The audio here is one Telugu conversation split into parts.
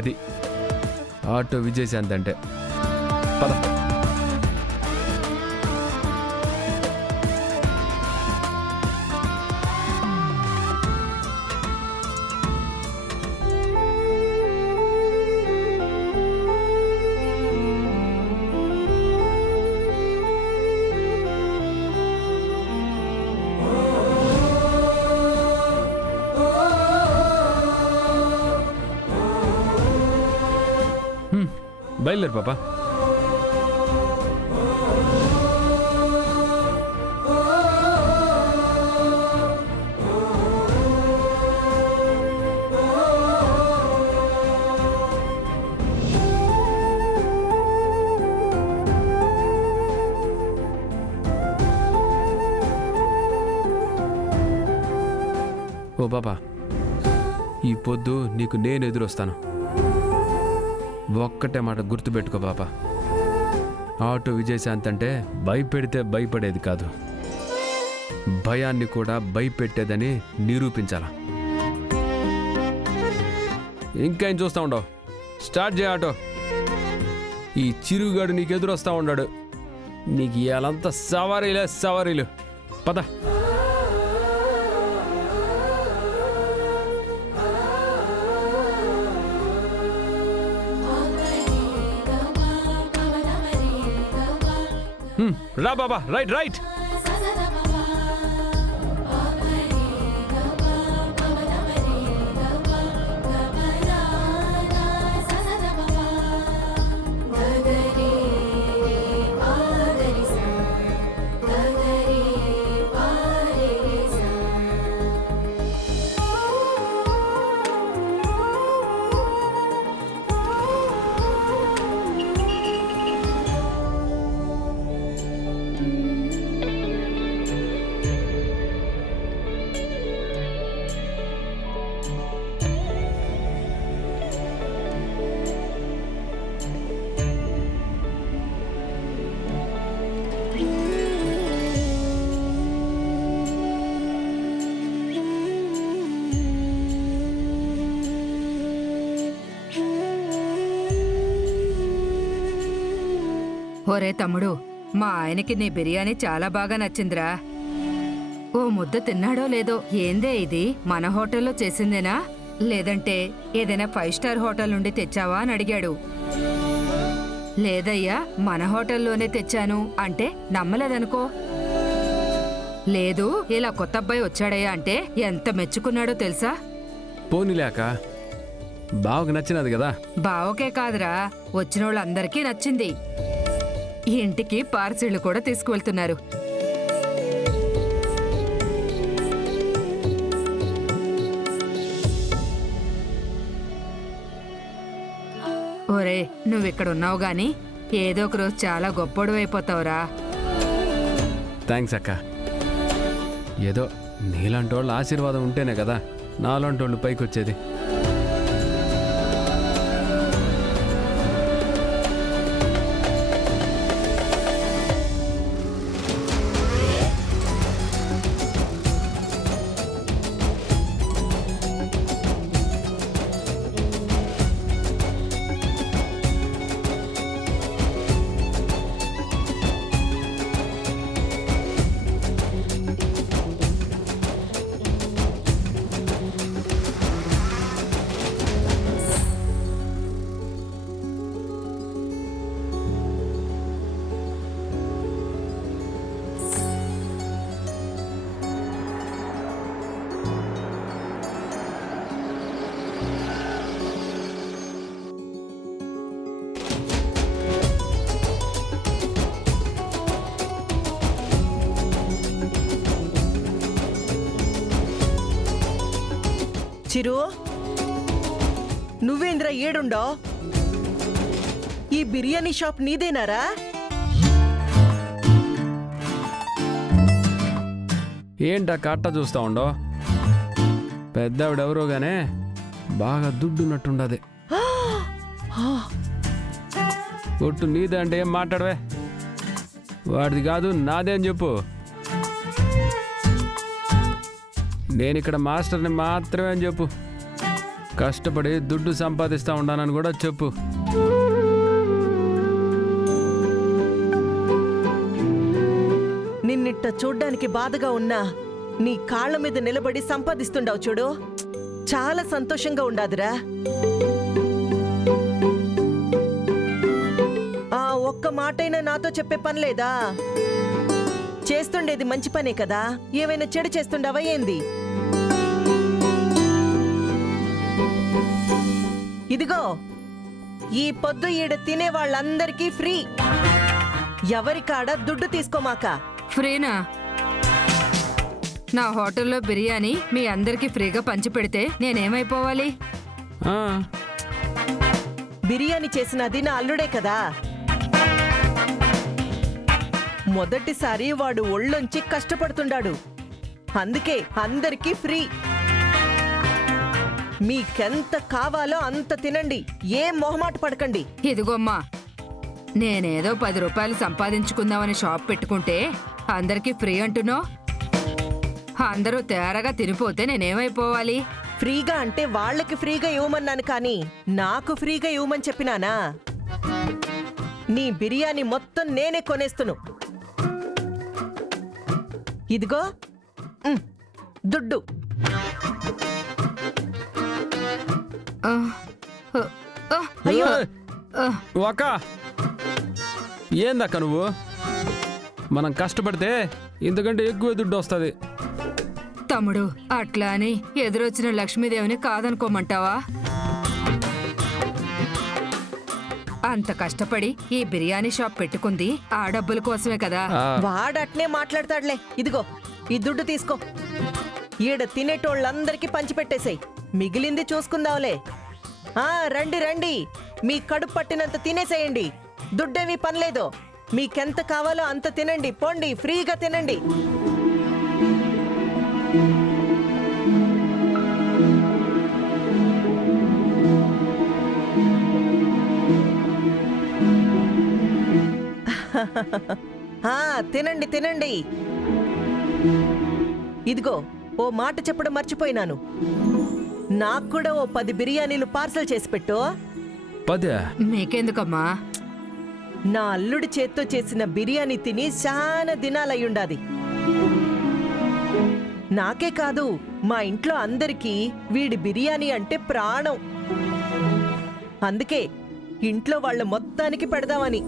అది ఆటో విజయశాంతి అంటే. పద. బయలుదేరు పాపా. ఓ పాపా, ఈ పొద్దు నీకు నేను ఎదురొస్తాను. ఒక్కటే మాట గుర్తుపెట్టుకో పాపా, ఆటో విజయశాంతి అంటే భయపెడితే భయపడేది కాదు, భయాన్ని కూడా భయపెట్టేదని నిరూపించాలా. ఇంకా ఏం చూస్తూ ఉండవు, స్టార్ట్ చేయ ఆటో. ఈ చిరుగుగాడు నీకు ఎదురొస్తా ఉన్నాడు, నీకు ఇవాళంతా సవారీలే సవారీలు. పద. రా బాబా, రైట్ రైట్. ఒరే తమ్ముడు, మా ఆయనకి నీ బిర్యానీ చాలా బాగా నచ్చిందిరా. ఓ ముద్ద తిన్నాడో లేదో. ఏందే ఇది, మన హోటల్లో చేసిందేనా లేదంటే ఏదైనా 5 స్టార్ హోటల్ నుండి తెచ్చావా అని అడిగాడు. లేదయ్యా, మన హోటల్లోనే తెచ్చాను అంటే నమ్మలేదనుకో. లేదు, ఇలా కొత్త అబ్బాయి వచ్చాడయ్యా అంటే ఎంత మెచ్చుకున్నాడో తెలుసా. పోనీలేక బావకు నచ్చినది కదా. బావకే కాదురా, వచ్చినోళ్ళందరికీ నచ్చింది. ఇంటికి పార్సిళ్లు కూడా తీసుకువెళ్తున్నారు. ఒరే, నువ్విక్కడున్నావు గాని ఏదో ఒక రోజు చాలా గొప్పోడు అయిపోతావురా. థ్యాంక్స్ అక్క. ఏదో నీలాంటి వాళ్ళ ఆశీర్వాదం ఉంటేనే కదా నాలాంటి వాళ్ళు పైకి వచ్చేది. చిరు, నువ్వేంద్ర ఏడుండో? ఈ బిర్యానీ షాప్ నీదేనారా? ఏంటా కట్ట చూస్తా ఉండో? పెద్దవిడెవరోగానే బాగా దుడ్డున్నట్టుండది. ఒట్టు నీదే అంటే ఏం మాట్లాడవే? వాడిది కాదు నాదే అని చెప్పు. నేనిక్కడ మాస్టర్ని మాత్రమే అని చెప్పు. కష్టపడి దుడ్డు సంపాదిస్తా ఉండానని కూడా చెప్పు. నిన్నిట్ట చూడ్డానికి బాధగా ఉన్నా నీ కాళ్ళ మీద నిలబడి సంపాదిస్తుండవు చూడు, చాలా సంతోషంగా ఉండాదిరా. ఆ ఒక్క మాటైనా నాతో చెప్పే పని లేదా? చేస్తుండేది మంచి పనే కదా, ఏమైనా చెడు చేస్తుండవా ఏంది? ఇదిగో ఈ పొద్దు ఈడ తినే వాళ్ళందరికీ ఫ్రీ, ఎవరికాడ దుడ్డు తీసుకోమాక. ఫ్రీనా? నా హోటల్లో బిర్యానీ మీ అందరికీ ఫ్రీగా పంచిపెడితే నేనేమైపోవాలి? ఆ, బిర్యానీ చేసినది నా అల్లుడే కదా. మొదటిసారి వాడు ఒళ్ళొంచి కష్టపడుతుండాడు, అందుకే అందరికీ ఫ్రీ. మీకెంత కావాలో అంత తినండి, ఏం మొహమాట పడకండి. ఇదిగోమ్మా, నేనేదో 10 రూపాయలు సంపాదించుకుందామని షాప్ పెట్టుకుంటే అందరికీ ఫ్రీ అంటున్నావు. అందరూ తేరగా తినిపోతే నేనేమైపోవాలి? ఫ్రీగా అంటే వాళ్ళకి ఫ్రీగా ఇవ్వమన్నాను కానీ నాకు ఫ్రీగా ఇవ్వమని చెప్పినానా? నీ బిర్యానీ మొత్తం నేనే కొనేస్తును. ఇదిగో దుడ్డు. ఆ, ఆ, ఆ, అయ్యో. ఆ, ఒక ఏందక్క నువ్వు? మనం కష్టపడితే ఇంతకంటే ఎక్కువ దుడ్డు వస్తుంది. తమ్ముడు, అట్లా అని ఎదురొచ్చిన లక్ష్మీదేవిని కాదనుకోమంటావా? అంత కష్టపడి ఈ బిర్యానీ షాప్ పెట్టుకుంది ఆ డబ్బుల కోసమే కదా. వాడట్నే మాట్లాడతాడులే. ఇదిగో ఈ దుడ్డు తీసుకో, ఈడ తినేటోళ్ళందరికీ పంచిపెట్టేసేయ్, మిగిలింది చూసుకుందాంలే. రండి రండి, మీ కడుపు పట్టినంత తినేసేయండి, దుడ్డేమీ పనిలేదు. మీకెంత కావాలో అంత తినండి, పోండి, ఫ్రీగా తినండి. తినండి తినండి. ఇదిగో ఓ మాట చెప్పడం మర్చిపోయినాను, నాకు కూడా ఓ 10 బిర్యానీలు పార్సల్ చేసి పెట్టు. 10? మీకెందుకమ్మా? నా అల్లుడి చేత్తో చేసిన బిర్యానీ తిని చాలా దినాలయ్యుండాది. నాకే కాదు, మా ఇంట్లో అందరికీ వీడి బిర్యానీ అంటే ప్రాణం. అందుకే ఇంట్లో వాళ్ళ మొత్తానికి పెడదామని.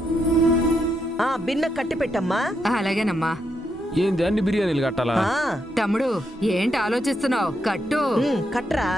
బిన్న కట్టి పెట్టమ్మా. అలాగేనమ్మా. ఏంది అన్ని బిర్యానీలు కట్టాలా? ఆ, తమ్ముడు, ఏంటి ఆలోచిస్తున్నావు? కట్టు. కట్రా.